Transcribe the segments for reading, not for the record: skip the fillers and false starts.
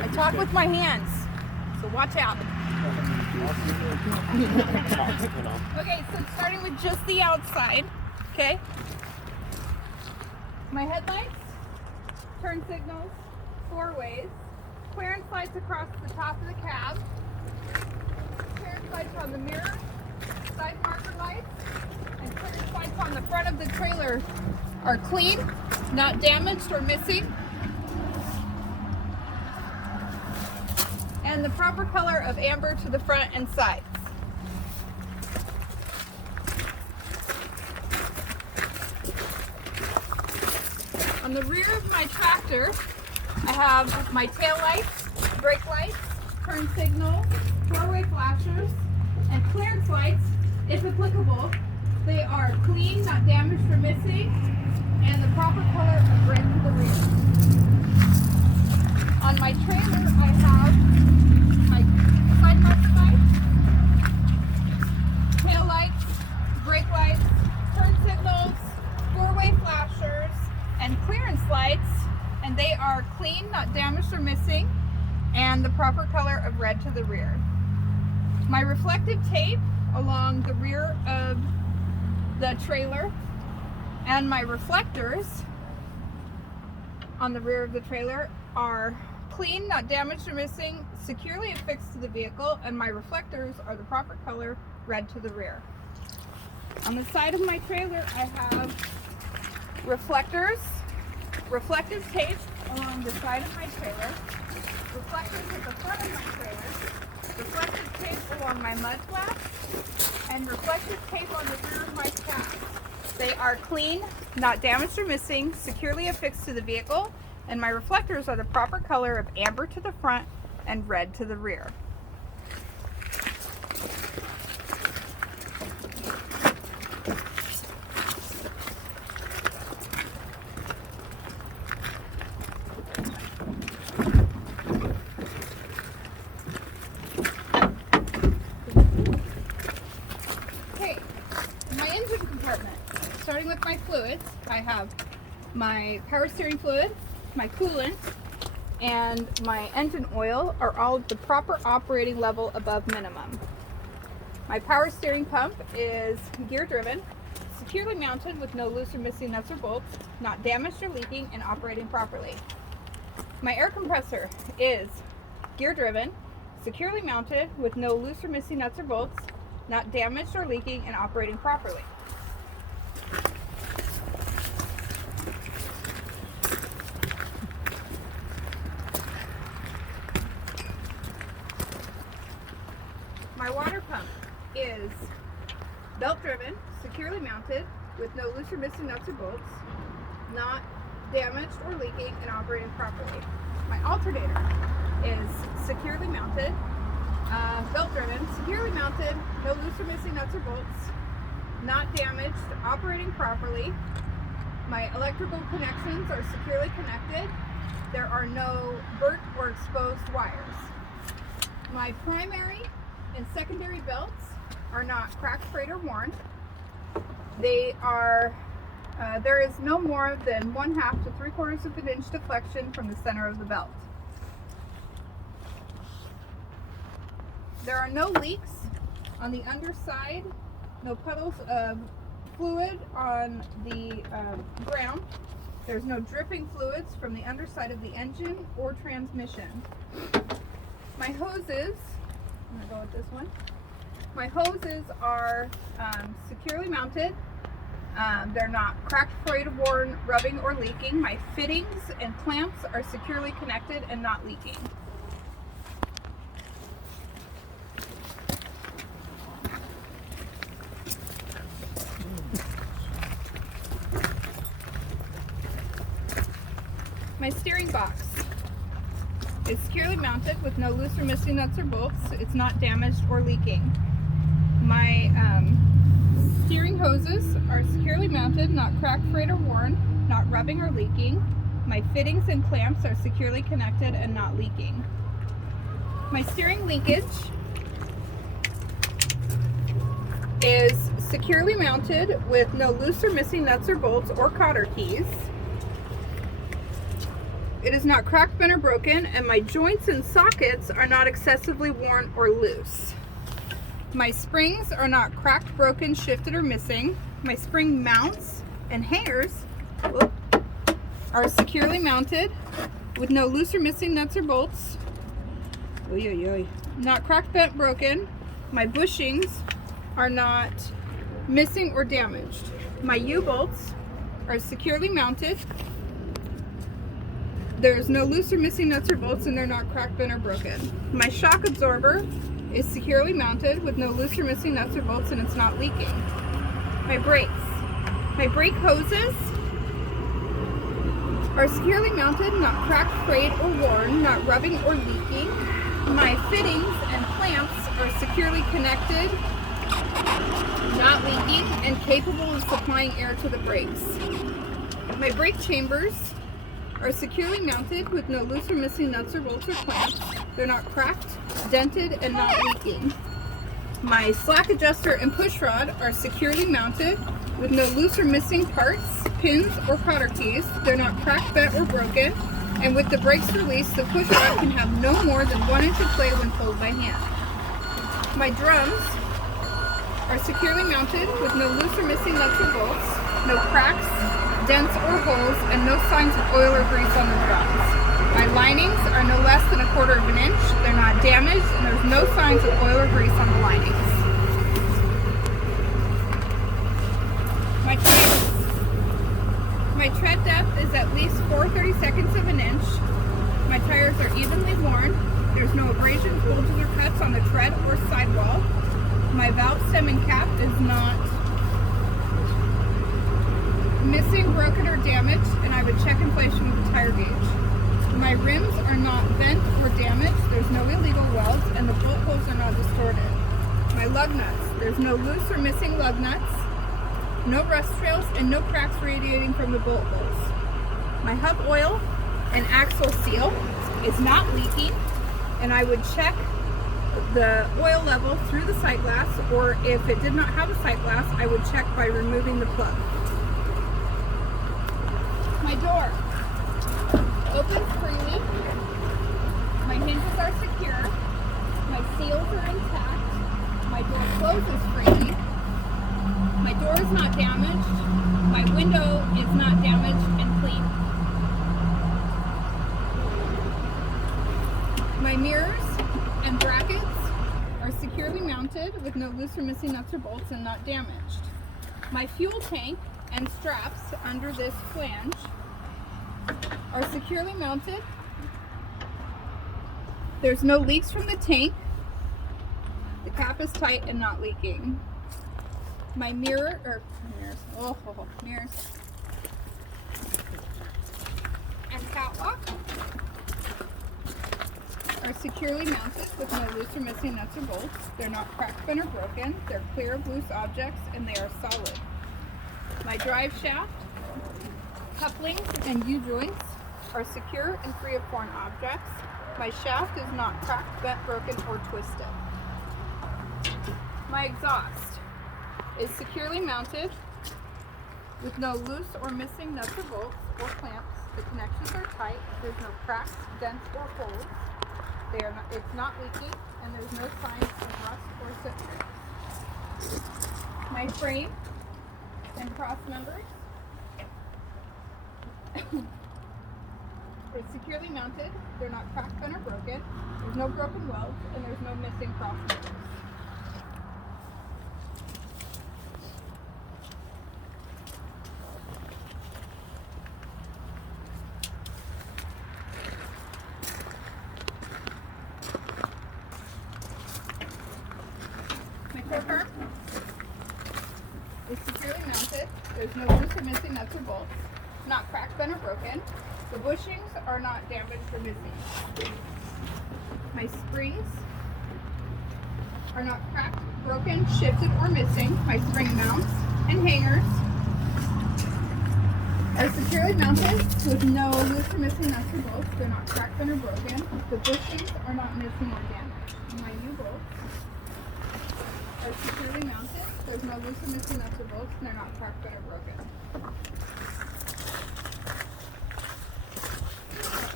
I talk with my hands, so watch out. Okay, so starting with just the outside, okay? My headlights, turn signals, 4 ways, clearance lights across the top of the cab, clearance lights on the mirror, side marker lights, and clearance lights on the front of the trailer are clean, not damaged or missing. And the proper color of amber to the front and sides. On the rear of my tractor, I have my tail lights, brake lights, turn signal, 4-way flashers, and clearance lights, if applicable. They are clean, not damaged or missing, and the proper color of red to the rear. On my trailer, I have my side marker lights, tail lights, brake lights, turn signals, 4-way flashers, and clearance lights, and they are clean, not damaged or missing, and the proper color of red to the rear. My reflective tape along the rear of the trailer and my reflectors on the rear of the trailer are clean, not damaged or missing, securely affixed to the vehicle, and my reflectors are the proper color, red to the rear. On the side of my trailer, I have reflectors, reflective tape along the side of my trailer, reflectors at the front of my trailer, reflective tape along my mud flaps, and reflective tape on the rear of my cab. They are clean, not damaged or missing, securely affixed to the vehicle, and my reflectors are the proper color of amber to the front and red to the rear. Okay, my engine compartment. Starting with my fluids, I have my power steering fluid, my coolant, and my engine oil are all at the proper operating level above minimum. My power steering pump is gear driven, securely mounted with no loose or missing nuts or bolts, not damaged or leaking, and operating properly. My air compressor is gear driven, securely mounted with no loose or missing nuts or bolts, not damaged or leaking, and operating properly. My water pump is belt driven, securely mounted with no loose or missing nuts or bolts, not damaged or leaking, and operating properly. My alternator is securely mounted, belt driven, securely mounted, no loose or missing nuts or bolts, not damaged, operating properly. My electrical connections are securely connected. There are no burnt or exposed wires. My primary and secondary belts are not cracked, frayed, or worn. They are, there is no more than 1/2 to 3/4 of an inch deflection from the center of the belt. There are no leaks on the underside, no puddles of fluid on the ground. There's no dripping fluids from the underside of the engine or transmission. My hoses, I'm going to go with this one. My hoses are securely mounted. They're not cracked, frayed, worn, rubbing, or leaking. My fittings and clamps are securely connected and not leaking. My steering box is securely mounted with no loose or missing nuts or bolts. It's not damaged or leaking. My steering hoses are securely mounted, not cracked, frayed, or worn, not rubbing or leaking. My fittings and clamps are securely connected and not leaking. My steering linkage is securely mounted with no loose or missing nuts or bolts or cotter keys. It is not cracked, bent, or broken, and my joints and sockets are not excessively worn or loose. My springs are not cracked, broken, shifted, or missing. My spring mounts and hangers are securely mounted with no loose or missing nuts or bolts. Not cracked, bent, broken. My bushings are not missing or damaged. My U-bolts are securely mounted. There's no loose or missing nuts or bolts, and they're not cracked, bent, or broken. My shock absorber is securely mounted with no loose or missing nuts or bolts, and it's not leaking. My brakes. My brake hoses are securely mounted, not cracked, frayed, or worn, not rubbing or leaking. My fittings and clamps are securely connected, not leaking, and capable of supplying air to the brakes. My brake chambers are securely mounted with no loose or missing nuts or bolts or clamps. They're not cracked, dented, and not leaking. My slack adjuster and push rod are securely mounted with no loose or missing parts, pins, or cotter keys. They're not cracked, bent, or broken. And with the brakes released, the push rod can have no more than 1 inch of play when pulled by hand. My drums are securely mounted with no loose or missing nuts or bolts, no cracks, dents, or holes, and no signs of oil or grease on the drums. My linings are no less than 1/4 of an inch. They're not damaged, and there's no signs of oil or grease on the linings. My tires. My tread depth is at least 4/32 of an inch. My tires are evenly worn. There's no abrasions, bulges, or cuts on the tread or sidewall. My valve stem and cap is not missing, broken, or damaged, and I would check inflation with the tire gauge. My rims are not bent or damaged. There's no illegal welds, and the bolt holes are not distorted. My lug nuts. There's no loose or missing lug nuts, no rust trails, and no cracks radiating from the bolt holes. My hub oil and axle seal is not leaking, and I would check the oil level through the sight glass, or if it did not have a sight glass, I would check by removing the plug. My door opens freely. My hinges are secure. My seals are intact. My door closes freely. My door is not damaged. My window is not damaged and clean. My mirrors and brackets are securely mounted with no loose or missing nuts or bolts and not damaged. My fuel tank and straps under this flange are securely mounted. There's no leaks from the tank. The cap is tight and not leaking. My mirrors and catwalk are securely mounted with no loose or missing nuts or bolts. They're not cracked, bent, or broken. They're clear of loose objects, and they are solid. My drive shaft, couplings, and U-joints are secure and free of foreign objects. My shaft is not cracked, bent, broken, or twisted. My exhaust is securely mounted with no loose or missing nuts or bolts or clamps. The connections are tight. There's no cracks, dents, or holes. It's not leaking, and there's no signs of rust or soot. My frame and cross members are securely mounted. They're not cracked, bent, or broken. There's no broken welds, and there's no missing cross members. Arm is securely mounted. There's no loose or missing nuts or bolts. Not cracked, bent, or broken. The bushings are not damaged or missing. My springs are not cracked, broken, shifted, or missing. My spring mounts and hangers are securely mounted with no loose or missing nuts or bolts. They're not cracked, bent, or broken. The bushings are not missing or damaged. My U-bolts are securely mounted. There's no loose or missing nuts or bolts, and they're not cracked, bent, or broken.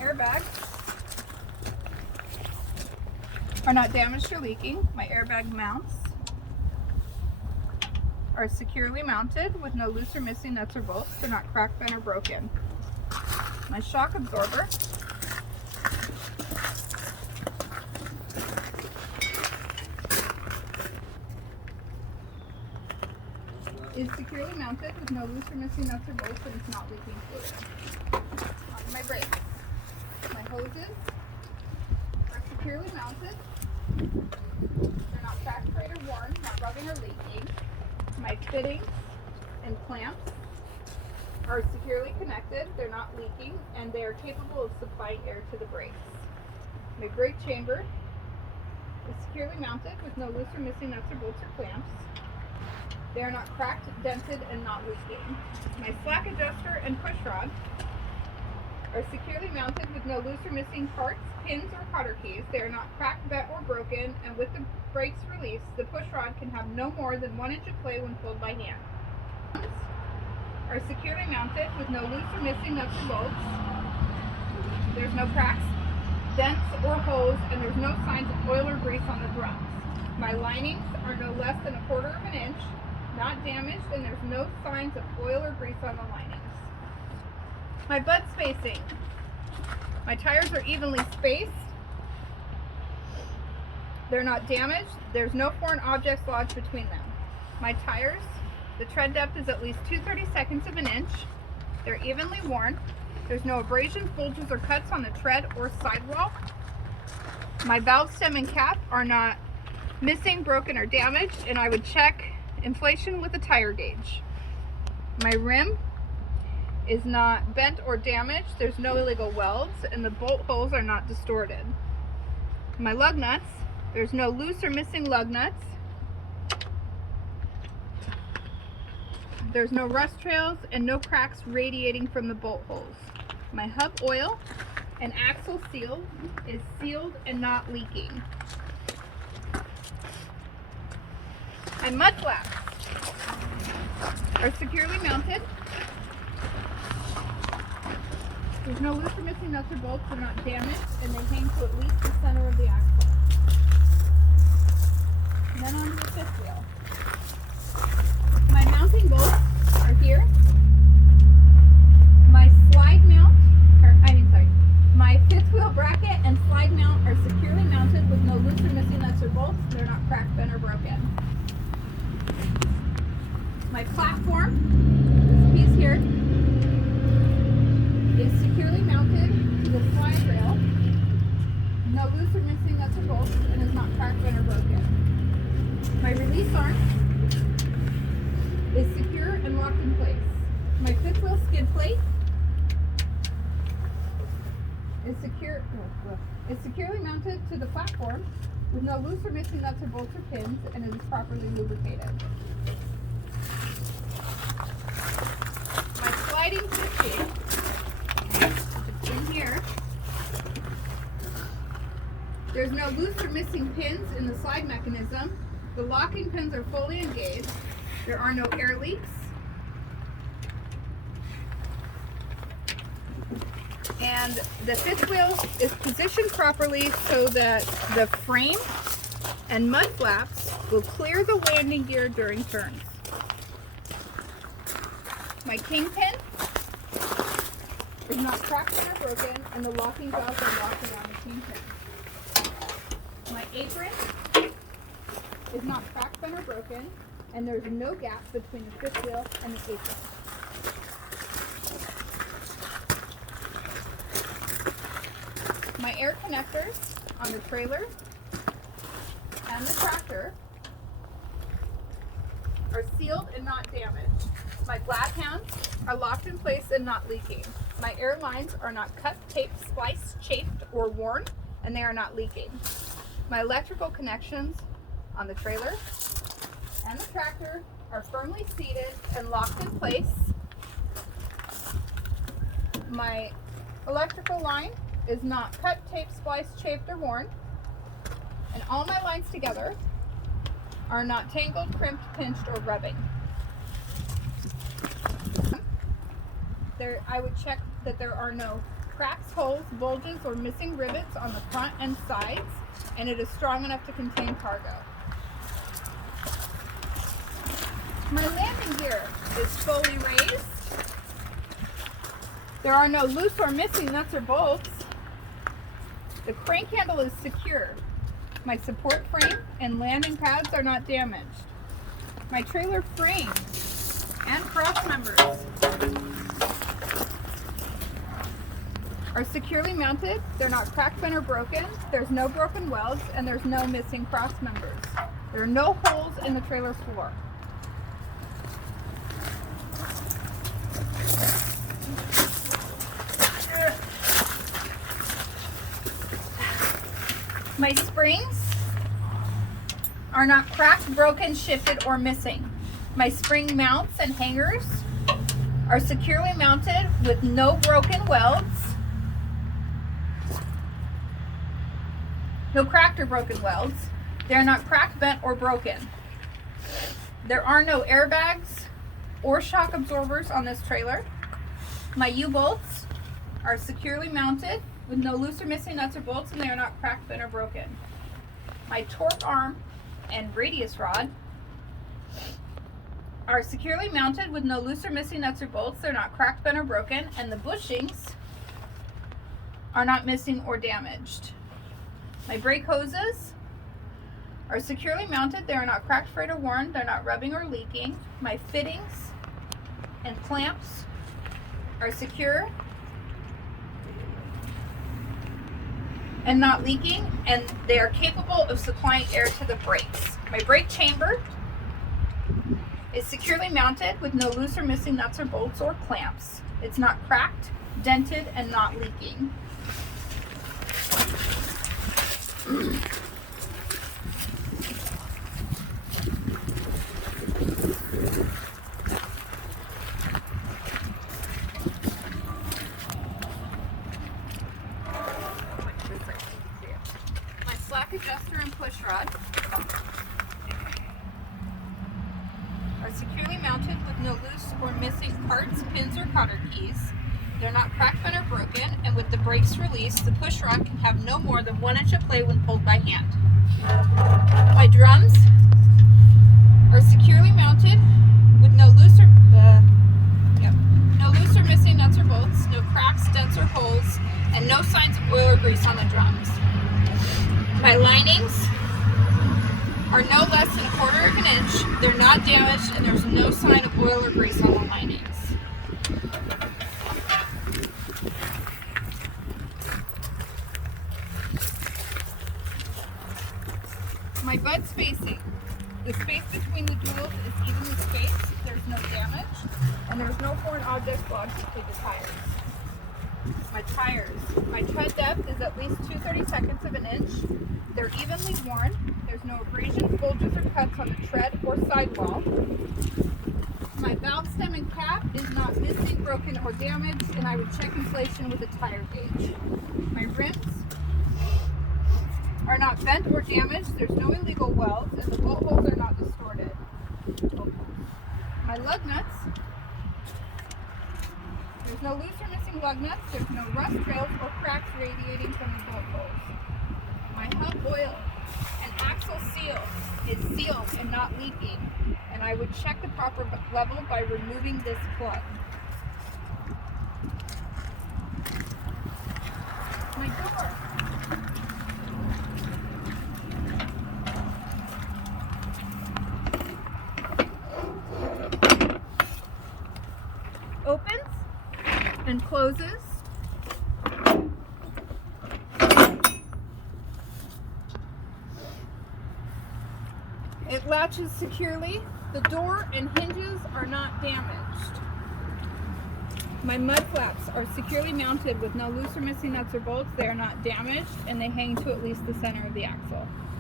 airbags are not damaged or leaking. My airbag mounts are securely mounted with no loose or missing nuts or bolts. They're not cracked, bent, or broken. My shock absorber is securely mounted with no loose or missing nuts or bolts, and it's not leaking fluid. On my brakes, my hoses are securely mounted. They're not cracked, frayed, or worn, not rubbing or leaking. My fittings and clamps are securely connected. They're not leaking, and they are capable of supplying air to the brakes. My brake chamber is securely mounted with no loose or missing nuts or bolts or clamps. They are not cracked, dented, and not leaking. My slack adjuster and push rod are securely mounted with no loose or missing parts, pins, or cotter keys. They are not cracked, bent, or broken, and with the brakes released, the push rod can have no more than 1 inch of play when pulled by hand. Are securely mounted with no loose or missing nuts or bolts. There's no cracks, dents, or holes, and there's no signs of oil or grease on the drums. My linings are no less than 1/4 of an inch, not damaged, and there's no signs of oil or grease on the linings. My bud spacing. My tires are evenly spaced. They're not damaged. There's no foreign objects lodged between them. My tires, the tread depth is at least 2/32 of an inch. They're evenly worn. There's no abrasions, bulges, or cuts on the tread or sidewall. My valve stem and cap are not missing, broken, or damaged, and I would check inflation with a tire gauge. My rim is not bent or damaged. There's no illegal welds, and the bolt holes are not distorted. My lug nuts, there's no loose or missing lug nuts. There's no rust trails and no cracks radiating from the bolt holes. My hub oil and axle seal is sealed and not leaking. My mud flaps are securely mounted. There's no loose or missing nuts or bolts. They're not damaged, and they hang to at least the center of the axle. And then onto the fifth wheel. My mounting bolts are here. My slide mount, my fifth wheel bracket and slide mount are securely mounted with no loose or missing nuts or bolts. They're not cracked, bent, or broken. My platform, this piece here, is securely mounted to the slide rail, no loose or missing nuts or bolts, and is not cracked, bent, or broken. My release arm is secure and locked in place. My fifth wheel skid plate is securely mounted to the platform with no loose or missing nuts or bolts or pins, and it is properly lubricated. My sliding fishing, it's in here. There's no loose or missing pins in the slide mechanism. The locking pins are fully engaged. There are no air leaks. And the fifth wheel is positioned properly so that the frame and mud flaps will clear the landing gear during turns. My kingpin is not cracked or broken, and the locking valves are locked around the kingpin. My apron is not cracked, bent, or broken, and there's no gap between the fifth wheel and the apron. My air connectors on the trailer and the tractor are sealed and not damaged. My glad hands are locked in place and not leaking. My air lines are not cut, taped, spliced, chafed, or worn, and they are not leaking. My electrical connections on the trailer and the tractor are firmly seated and locked in place. My electrical line is not cut, taped, spliced, chafed, or worn. And all my lines together are not tangled, crimped, pinched, or rubbing. I would check that there are no cracks, holes, bulges, or missing rivets on the front and sides, and it is strong enough to contain cargo. My landing gear is fully raised. There are no loose or missing nuts or bolts. The crank handle is secure. My support frame and landing pads are not damaged. My trailer frame and cross members are securely mounted. They're not cracked, bent, or broken. There's no broken welds, and there's no missing cross members. There are no holes in the trailer floor. My springs are not cracked, broken, shifted, or missing. My spring mounts and hangers are securely mounted with no broken welds, no cracked or broken welds. They are not cracked, bent, or broken. There are no airbags or shock absorbers on this trailer. My U-bolts are securely mounted with no loose or missing nuts or bolts, and they are not cracked, bent, or broken. My torque arm and radius rod are securely mounted with no loose or missing nuts or bolts. They're not cracked, bent, or broken, and the bushings are not missing or damaged. My brake hoses are securely mounted. They are not cracked, frayed, or worn. They're not rubbing or leaking. My fittings and clamps are secure and not leaking, and they are capable of supplying air to the brakes. My brake chamber is securely mounted with no loose or missing nuts or bolts or clamps. It's not cracked, dented, and not leaking. My slack adjuster and push rod are securely mounted with no loose or missing parts, pins, or cotter keys. They're not cracked, bent, or broken, and with the brakes released, the push rod can have no more than 1 inch of play when pulled by hand. My drums are securely mounted with no loose or missing nuts or bolts, no cracks, dents, or holes, and no signs of oil or grease on the drums. My linings are no less than 1/4 of an inch. They're not damaged, and there's no sign of oil or grease on the linings. My bud spacing. The space between the duals is evenly spaced. There's no damage, and there's no foreign objects lodged between the tires. My tires. My tread depth is at least 2/32 of an inch. They're evenly worn. There's no abrasions, bulges, or cuts on the tread or sidewall. My valve stem and cap is not missing, broken, or damaged, and I would check inflation with a tire gauge. My rims are not bent or damaged. There's no illegal welds, and the bolt holes are not distorted. My lug nuts. There's no loose or missing lug nuts. There's no rust trails or cracks radiating from the bolt holes. My hub oil and axle seal is sealed and not leaking, and I would check the proper level by removing this plug. My door. Opens and closes. It latches securely. The door and hinges are not damaged. My mud flaps are securely mounted with no loose or missing nuts or bolts. They are not damaged, and they hang to at least the center of the axle.